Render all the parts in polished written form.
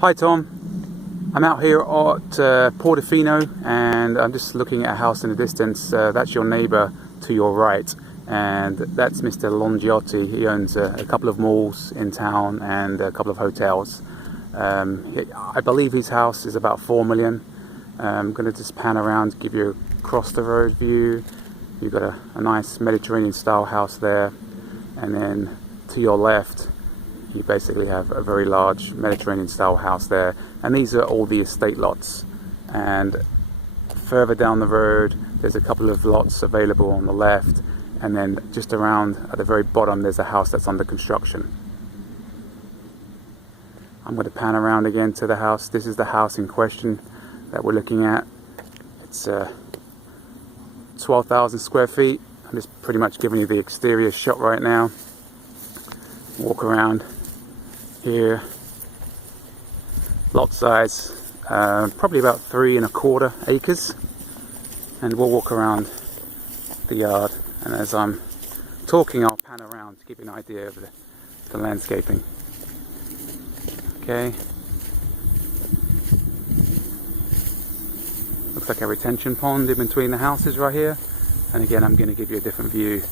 Hi Tom, I'm out here at Portofino and I'm just looking at a house in the distance. That's your neighbour to your right, and that's Mr. Longiotti. He owns a couple of malls in town and a couple of hotels. I believe his house is about 4 million. I'm going to just pan around, give you a across the road view. You've got a nice Mediterranean style house there, and then to your left you basically have a very large Mediterranean style house there, and these are all the estate lots. And further down the road there's a couple of lots available on the left, and then just around at the very bottom there's a house that's under construction. I'm going to pan around again to the house. This is the house in question that we're looking at. It's 12,000 square feet. I'm just pretty much giving you the exterior shot right now. Walk around here. Lot size probably about 3¼ acres, and we'll walk around the yard, and as I'm talking I'll pan around to give you an idea of the landscaping. Okay, looks like a retention pond in between the houses right here, and again I'm going to give you a different view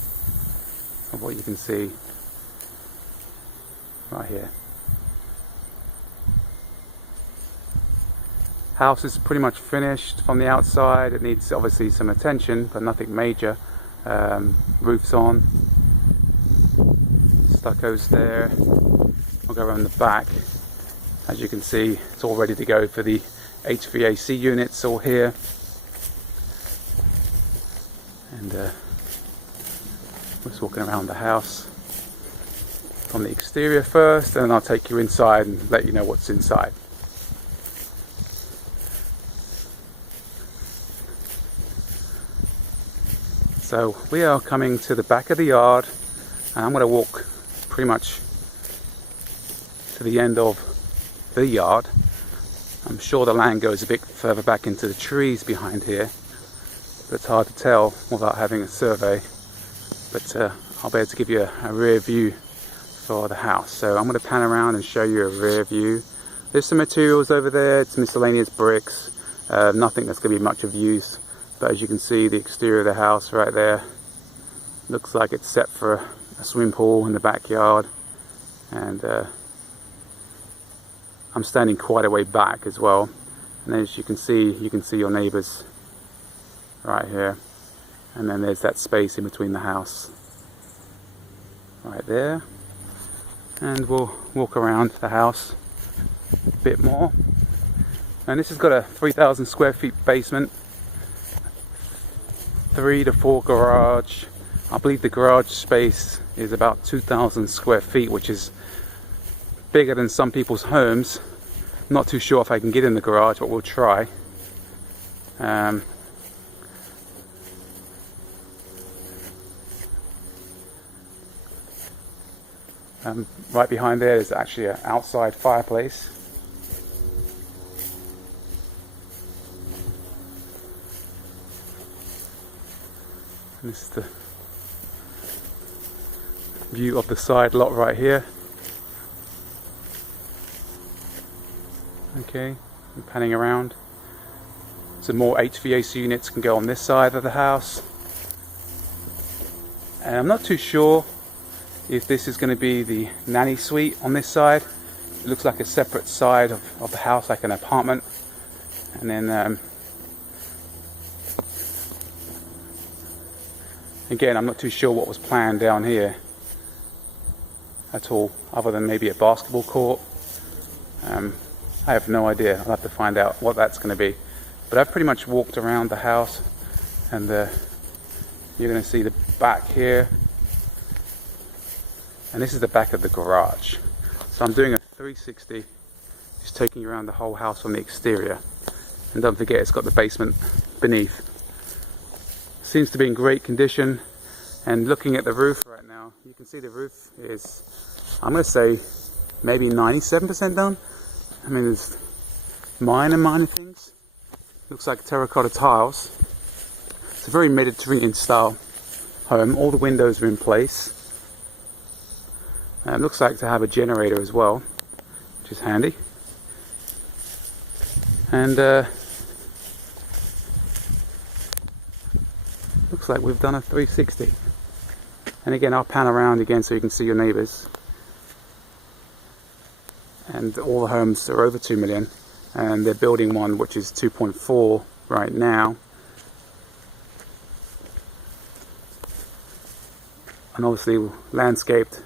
of what you can see right here. House is pretty much finished from the outside. It needs obviously some attention, but nothing major. Roof's on, stucco's there. I'll go around the back. As you can see, it's all ready to go for the HVAC units all here. And just walking around the house from the exterior first, and then I'll take you inside and let you know what's inside. So we are coming to the back of the yard, and I'm going to walk pretty much to the end of the yard. I'm sure the land goes a bit further back into the trees behind here, but it's hard to tell without having a survey. But I'll be able to give you a rear view for the house. So I'm going to pan around and show you a rear view. There's some materials over there. It's miscellaneous bricks, nothing that's going to be much of use. But as you can see, the exterior of the house right there looks like it's set for a swimming pool in the backyard. And I'm standing quite a way back as well, and as you can see your neighbours right here, and then there's that space in between the house right there. And we'll walk around the house a bit more, and this has got a 3,000 square feet basement, 3 to 4 garage. I believe the garage space is about 2,000 square feet, which is bigger than some people's homes. Not too sure if I can get in the garage, but we'll try. Right behind there is actually an outside fireplace. And this is the view of the side lot right here. Okay, I'm panning around. Some more HVAC units can go on this side of the house. And I'm not too sure if this is going to be the nanny suite on this side. It looks like a separate side of the house, like an apartment. And then again, I'm not too sure what was planned down here at all, other than maybe a basketball court. I have no idea. I'll have to find out what that's going to be. But I've pretty much walked around the house, and you're going to see the back here. And this is the back of the garage. So I'm doing a 360, just taking you around the whole house from the exterior. And don't forget, it's got the basement beneath. Seems to be in great condition. And looking at the roof right now, you can see the roof is, I'm going to say, maybe 97% done. I mean, there's minor things. Looks like terracotta tiles. It's a very Mediterranean style home. All the windows are in place. It looks like to have a generator as well, which is handy. And looks like we've done a 360. And again, I'll pan around again so you can see your neighbours. And all the homes are over 2 million, and they're building one which is 2.4 right now. And obviously landscaped